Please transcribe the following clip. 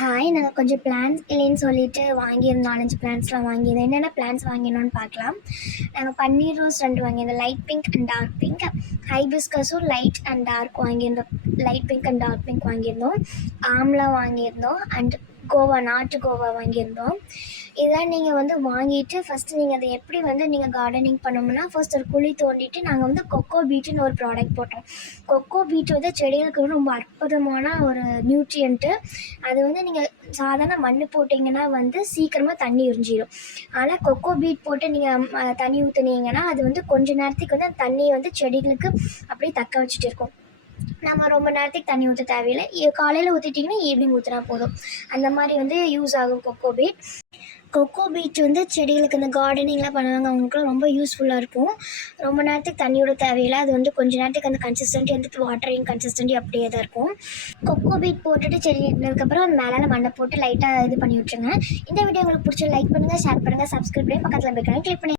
Hi நாங்கள் கொஞ்சம் plans இல்லைன்னு சொல்லிட்டு வாங்கியிருந்தோம். நாலஞ்சு பிளான்ஸ்லாம் வாங்கியது என்னென்ன பிளான்ஸ் வாங்கினோன்னு பார்க்கலாம். நாங்கள் பன்னீர் ரோஸ் ரெண்டு வாங்கியிருந்தோம். Light pink and dark pink ஹைபிஸ்கஸும் light and dark வாங்கியிருந்தோம். Light pink and dark pink வாங்கியிருந்தோம். ஆம்லா வாங்கியிருந்தோம். அண்ட் கோவா நாட்டு கோவா வாங்கியிருந்தோம். இதெல்லாம் நீங்கள் வந்து வாங்கிட்டு ஃபஸ்ட்டு நீங்கள் அதை எப்படி வந்து நீங்கள் கார்டனிங் பண்ணோம்னா ஃபர்ஸ்ட் ஒரு குழி தோண்டிட்டு நாங்கள் வந்து கொக்கோ பீட்டுன்னு ஒரு ப்ராடக்ட் போட்டோம். கொக்கோ பீட் வந்து செடிகளுக்கு ரொம்ப அற்புதமான ஒரு நியூட்ரியன்ட்டு அது வந்து நீங்கள் சாதாரண மண் போட்டிங்கன்னா வந்து சீக்கிரமாக தண்ணி உறிஞ்சிடும் ஆனால் கொக்கோ பீட் போட்டு நீங்கள் தண்ணி ஊற்றுனீங்கன்னா அது வந்து கொஞ்ச நேரத்துக்கு வந்து அந்த தண்ணியை வந்து செடிகளுக்கு அப்படியே தக்க வச்சுட்டு இருக்கும். நம்ம ரொம்ப நேரத்துக்கு தண்ணி ஊற்ற தேவையில்லை. காலையில் ஊற்றிட்டிங்கன்னா ஈவினிங் ஊற்றினா போதும். அந்த மாதிரி வந்து யூஸ் ஆகும் கொக்கோ பீட் கொக்கோ பீட் வந்து செடிகளுக்கு இந்த கார்டனிங்லாம் பண்ணுவாங்க அவங்களுக்குலாம் ரொம்ப யூஸ்ஃபுல்லாக இருக்கும். ரொம்ப நேரத்துக்கு தண்ணி தேவையில்லை. அது வந்து கொஞ்ச நேரத்துக்கு அந்த கன்சிஸ்டன்ட்டி வந்து வாட்டரிங் கன்சிஸ்டன்ட்டி அப்படியே தான் இருக்கும். கொக்கோ பீட் போட்டுட்டு செடி நட்டதுக்கப்புறம் அது மேலே மண்ணை போட்டு லைட்டாக இது பண்ணி விட்டுருங்க. இந்த வீடியோ உங்களுக்கு பிடிச்ச லைக் பண்ணுங்கள் ஷேர் பண்ணுங்கள் சப்ஸ்கிரைப் பண்ணி பக்கத்தில் போய்க்கலாம் கிளிக் பண்ணி